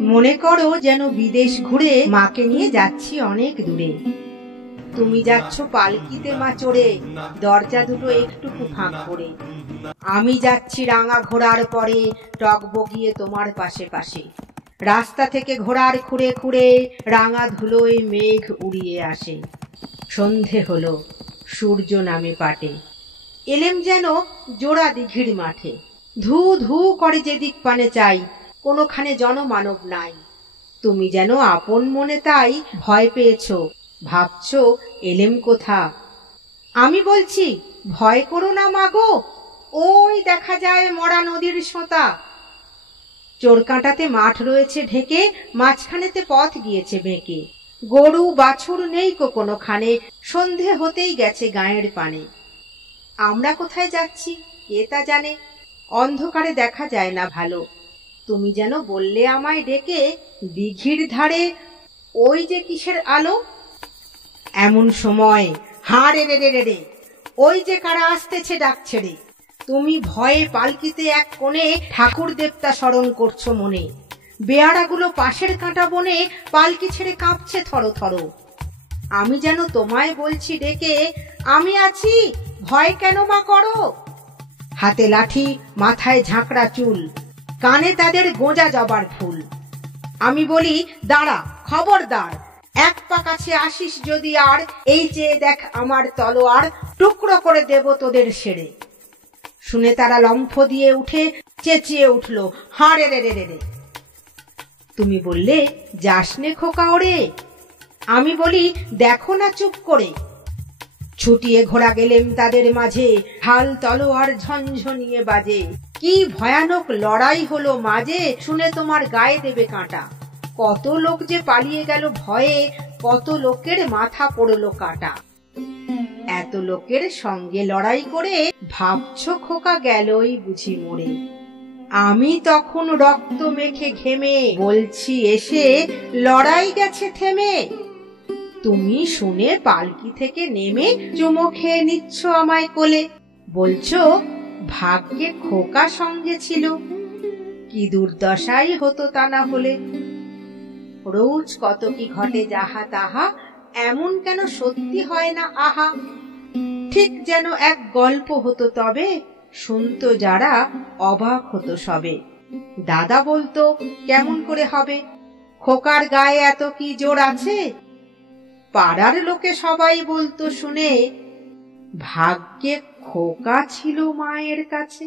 মনে করো যেন বিদেশ ঘুরে মাকে নিয়ে যাচ্ছি অনেক দূরে। তুমি যাচ্ছ পালকিতে মা চড়ে, দরজা দুটো একটুকু ফাঁক করে। আমি যাচ্ছি রাঙা ঘোড়ার পরে, টগবগিয়ে তোমার পাশে পাশে। রাস্তা থেকে ঘোড়ার খুঁড়ে খুঁড়ে রাঙা ধুলোয় মেঘ উড়িয়ে আসে। সন্ধে হলো, সূর্য নামে পাটে। এলেম যেন জোড়া দিঘির মাঠে। ধু ধু করে যেদিক পানে চাই, কোনোখানে জনমানব নাই। তুমি যেন আপন মনে তাই ভয় পেয়েছ, ভাবছ এলেম কোথা। আমি বলছি ভয় করো না মাগো, ওই দেখা যায় মরা নদীর সোঁতা। চোরকাঁটাতে মাঠ রয়েছে ঢেকে, মাঝখানেতে পথ গিয়েছে বেঁকে। গরু বাছুর নেই কোনোখানে, সন্ধে হতেই গেছে গায়ের পানে। আমরা কোথায় যাচ্ছি কে তা জানে, অন্ধকারে দেখা যায় না ভালো। তুমি যেন বললে আমায় ডেকে, দিঘির ধারে ওই যে কিসের আলো। এমন সময় হাড়ে রে রে রে, ওই যে কারা আসতেছে ডাক ছেড়ে। তুমি ভয়ে পালকিতে এক কোণে ঠাকুর দেবতা স্মরণ করছো মনে। বেয়ারাগুলো পাশের কাঁটা বনে পালকি ছেড়ে কাঁপছে থরো থরো। আমি যেন তোমায় বলছি ডেকে, আমি আছি, ভয় কেন মা করো। হাতে লাঠি, মাথায় ঝাঁকড়া চুল, কানে তাদের গোঁজা জবার ফুল। আমি বলি দাঁড়া, খবরদার, এক পা কাছে আসিস যদি আর, এই চেয়ে দেখ আমার তলোয়ার, টুকরো করে দেব তোদের সেরে। শুনে তারা লম্ফ দিয়ে উঠে চেঁচিয়ে উঠল, হাড়ে রে রে রে। তুমি বললে যাসনে খোকা ওরে। আমি বলি দেখো না চুপ করে। ছুটিয়ে ঘোড়া গেলেম তাদের মাঝে, ঢাল তলোয়ার ঝনঝনিয়ে বাজে। কি ভয়ানক লড়াই হলো মাঝে, শুনে তোমার গায়ে দেবে কাঁটা। কত লোক যে পালিয়ে গেল ভয়ে, কত লোকের মাথা পড়লো কাটা। এত লোকের সঙ্গে লড়াই করে ভাবছো খোকা গেলই বুঝি মরে। আমি তখন রক্ত মেখে ঘেমে বলছি এসে, লড়াই গেছে থেমে। তুমি শুনে পালকি থেকে নেমে চুমো খেয়ে নিচ্ছ আমায় কোলে, বলছো ভাগ্যে খোকা সঙ্গে ছিল, কি দুর্দশাই হতো তা না হলে। রোজ কত কি ঘটে যাহা তাহা, এমন কেন সত্যি হয় না আহা। ঠিক যেন এক গল্প হতো তবে, শুনতো যারা অবাক হতো সবে। দাদা বলতো কেমন করে হবে, খোকার গায়ে এত কি জোর আছে। পাড়ার লোকে সবাই বলতো শুনে, ভাগ্যে খোকা ছিল মায়ের কাছে।